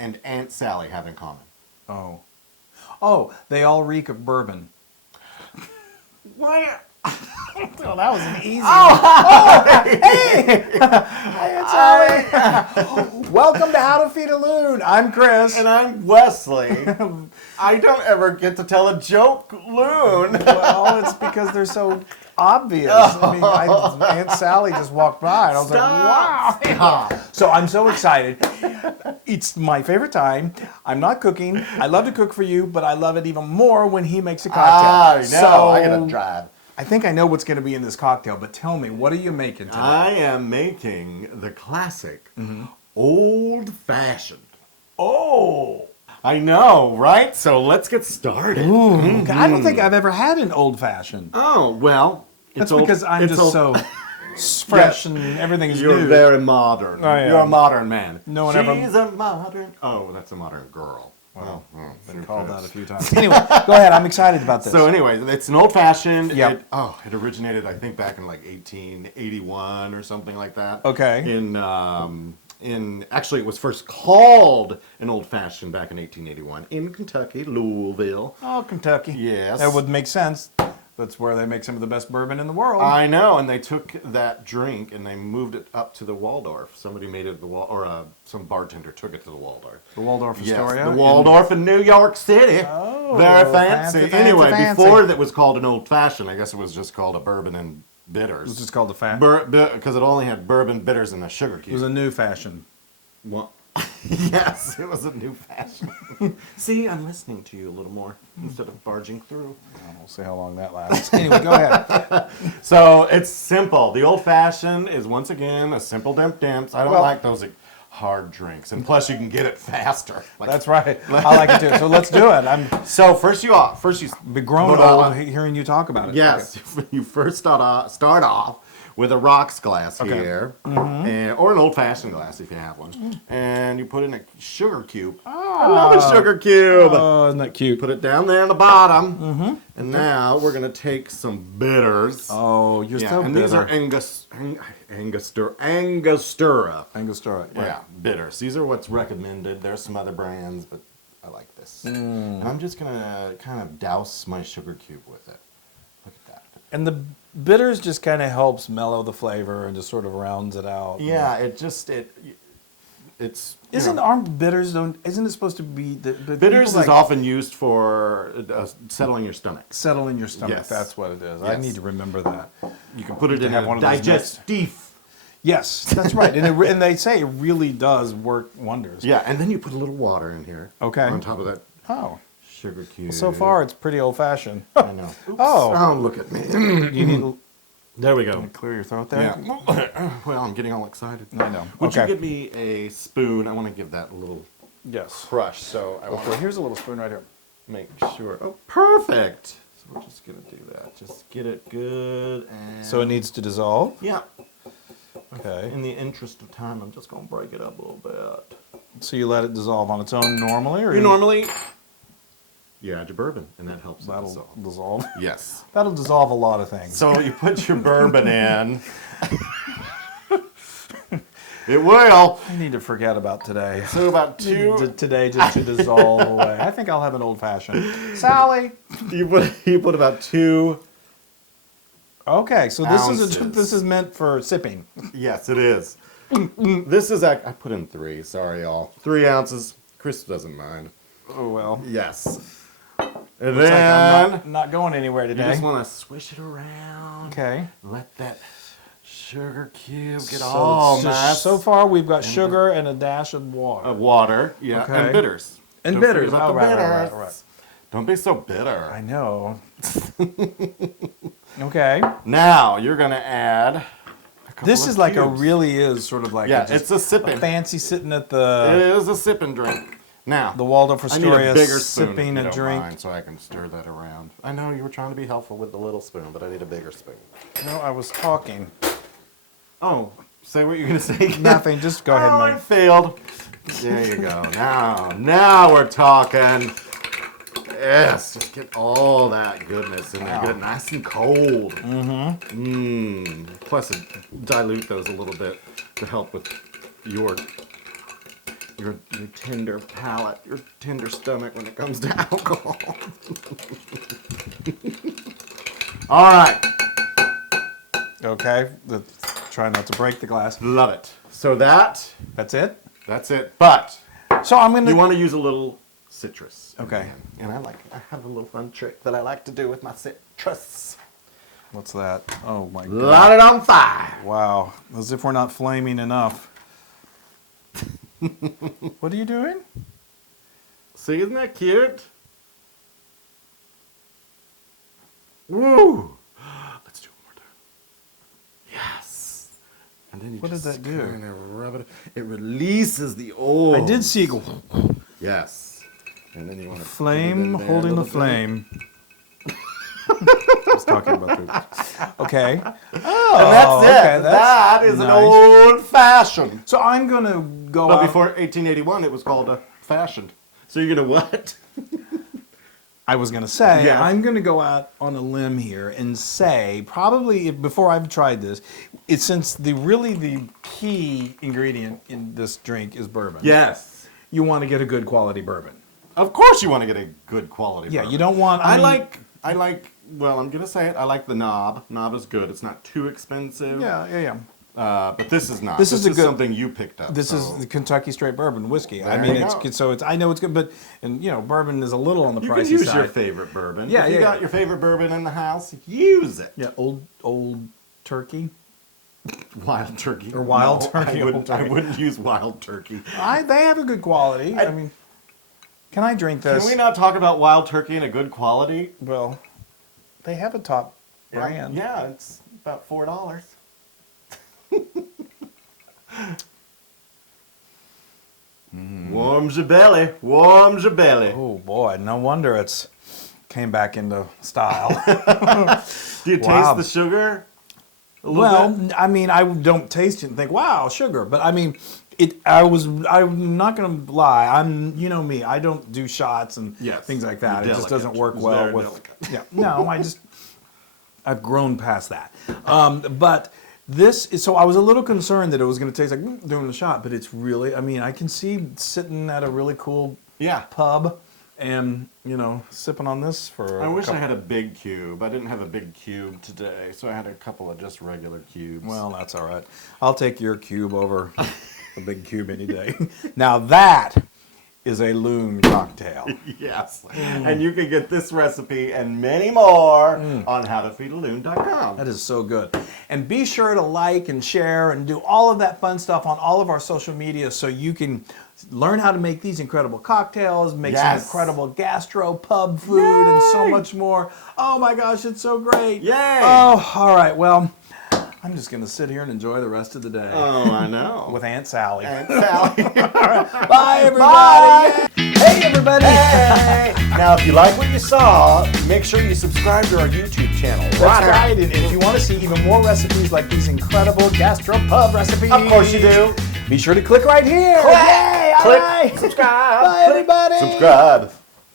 and Aunt Sally have in common? Oh, they all reek of bourbon. Why? Well, that was an easy one. Hey! Hi, Sally. Welcome to How to Feed a Loon. I'm Chris. And I'm Wesley. I don't ever get to tell a joke, Loon. Well, it's because they're so obvious. I mean, Aunt Sally just walked by, and I was like, wow. So I'm so excited. It's my favorite time. I'm not cooking. I love to cook for you, but I love it even more when he makes a cocktail. I gotta drive. I think I know what's going to be in this cocktail, but tell me, what are you making today? I am making the classic Old Fashioned. Oh! I know, right? So let's get started. I don't think I've ever had an old fashioned. Oh, well. That's because I'm just so fresh and everything's new. You're very modern. Oh, yeah. You're a modern man. No one She's a modern... Oh, that's a modern girl. Well, been called that a few times. Anyway, go ahead. I'm excited about this. So anyway, it's an old-fashioned. Yep. It originated, I think, back in like 1881 or something like that. Okay. Actually, it was first called an old-fashioned back in 1881 in Kentucky, Louisville. Oh, Kentucky. Yes. That would make sense. That's where they make some of the best bourbon in the world. I know, and they took that drink and they moved it up to the Waldorf. Somebody made it some bartender took it to the Waldorf. The Waldorf Astoria? Yes, the Waldorf in New York City. Oh, very fancy. fancy, Anyway, fancy. before that was called an old fashioned, I guess it was just called a bourbon and bitters. It was just called the fashion. Because it only had bourbon, bitters, and a sugar cube. It was a new fashion. Well, yes, it was a new fashion. See, I'm listening to you a little more instead of barging through. We'll see how long that lasts. Anyway, go ahead. So it's simple. The old fashioned is once again a simple dimps. I don't like those hard drinks, and plus you can get it faster. That's right. I like it too. So let's do it. So first you Be grown old hearing you talk about it. Yes, okay. You first start off with a rocks glass here, or an old-fashioned glass if you have one, and you put in a sugar cube. Another sugar cube. Oh, isn't that cute? Put it down there in the bottom, and now we're gonna take some bitters. Oh, you're so and bitter. these are Angostura. Angostura. Yeah, bitters. These are what's recommended. There's some other brands, but I like this. And I'm just gonna kind of douse my sugar cube with it. Look at that. And the bitters just kind of helps mellow the flavor and just sort of rounds it out. Yeah, it's. Aren't bitters? Isn't it supposed to be the bitters is often used for settling your stomach. Settling your stomach. Yes. That's what it is. Yes. I need to remember that. You can put it in have one a of those digestif. Yes, that's right. And they say it really does work wonders. Yeah, and then you put a little water in here. Okay. On top of that. Oh. Sugar cube. Well, so far, it's pretty old-fashioned. I know. Oops. Oh, look at me. You need there we go. to clear your throat there? Yeah. Well, I'm getting all excited. I know. Would you give me a spoon? I want to give that a little Yes. crush. So I want Okay, here's a little spoon right here. to make sure. Oh, perfect. So we're just going to do that. Just get it good. And So it needs to dissolve? yeah. Okay. In the interest of time, I'm just going to break it up a little bit. So you let it dissolve on its own normally? Or You normally... You add your bourbon, and that helps it That'll dissolve. dissolve? Yes. That'll dissolve a lot of things. So you put your bourbon in. It will. I need to forget about today. So about two. Today just to dissolve away. I think I'll have an old-fashioned. Sally! You put about 2. Okay, so Ounces. this is meant for sipping. Yes, it is. This is I put in 3. Sorry, y'all. 3 ounces. Chris doesn't mind. Oh, well. Yes. And Looks then like I'm not going anywhere you today. just want to swish it around. Okay. Let that sugar cube get all nice. So far, we've got sugar and a dash of water. Water, yeah, Okay. and bitters. And Don't bitters. forget about Oh, the right. bitters. Don't be so bitter. I know. Okay. Now you're gonna add. A couple This of is like cubes. really is sort of like it's a sipping. fancy sitting at It the is a sipping drink. Now Waldorf I need Astoria a bigger spoon sipping if you a don't drink. mind, so I can stir that around. I know you were trying to be helpful with the little spoon, but I need a bigger spoon. No, I was talking. Oh, say what you're gonna say. Nothing. Just go ahead, Oh, I mate. failed. There you go. Now we're talking. Yes, just get all that goodness in there. Get it nice and cold. Plus, dilute those a little bit to help with your your tender palate, your tender stomach when it comes to alcohol. All right. Okay, let's try not to break the glass. Love it. So that's it? That's it. But So I'm going you want to use a little citrus. Okay. And I have a little fun trick that I like to do with my citrus. What's that? Oh my God. Light it on fire. Wow. As if we're not flaming enough. What are you doing? See, isn't that cute? Woo! Let's do it one more time. Yes. And then you What does just that do? kind of rub it. It releases the oil. I did see go Yes. And then you want to flame holding the flame. I was talking about the... Okay. Oh, And that's it. okay, That is nice. an old fashioned. So I'm going to go But out... before 1881, it was called a fashioned. So you're gonna what? I was going to say, Yeah. I'm going to go out on a limb here and say, probably before I've tried this, it's since the key ingredient in this drink is bourbon. Yes. You want to get a good quality bourbon. Of course, you want to get a good quality. Yeah, bourbon. you don't want... I like. Well, I'm gonna say it. I like the knob. Knob is good. It's not too expensive. Yeah. But this is not. This is a good- something you picked up. This so. is the Kentucky Straight Bourbon whiskey. I There mean, you it's go. good. So it's. I know it's good, but bourbon is a little on the You pricey can use side. your favorite bourbon. Yeah, if you yeah, got yeah. your favorite bourbon in the house, use it. Yeah, old turkey. Wild turkey. Or wild No, turkey, I old wouldn't, turkey. I wouldn't use wild turkey. They have a good quality. I mean, can I drink this? Can we not talk about wild turkey and a good quality? Well, they have a top brand. Yeah, it's about $4. Warms your belly. Warms your belly. Oh boy, no wonder it's came back into style. Do you Wow. taste the sugar? A little Well, bit? I mean, I don't taste it and think, "Wow, sugar," but I mean, I'm not going to lie. You know me. I don't do shots and Yes, things like that. you're It just delicate. doesn't work It's well very with. delicate. Yeah, no, I've grown past that. But this is so. I was a little concerned that it was going to taste like doing the shot, but it's really. I mean, I can see sitting at a really cool Yeah. pub and sipping on this for. I wish I had a big cube. I didn't have a big cube today, so I had a couple of just regular cubes. Well, that's all right. I'll take your cube over the big cube any day. Now that is a Loon cocktail. yes. And you can get this recipe and many more on howtofeedaloon.com. That is so good. And be sure to like and share and do all of that fun stuff on all of our social media so you can learn how to make these incredible cocktails, make some Yes. incredible gastro pub food, and so Yay! much more. Oh my gosh, it's so great. Yay! Oh, all right. Well, I'm just going to sit here and enjoy the rest of the day Oh, I know. with Aunt Sally. Aunt Sally. Bye, everybody. Bye. Hey, everybody. Hey! Now, if you like what you saw, make sure you subscribe to our YouTube channel. That's right. And if you want to see even more recipes like these incredible gastropub recipes, Of course you do. be sure to click right here. Click. Yay, all Click. right. Subscribe. Bye, Click. everybody. Subscribe.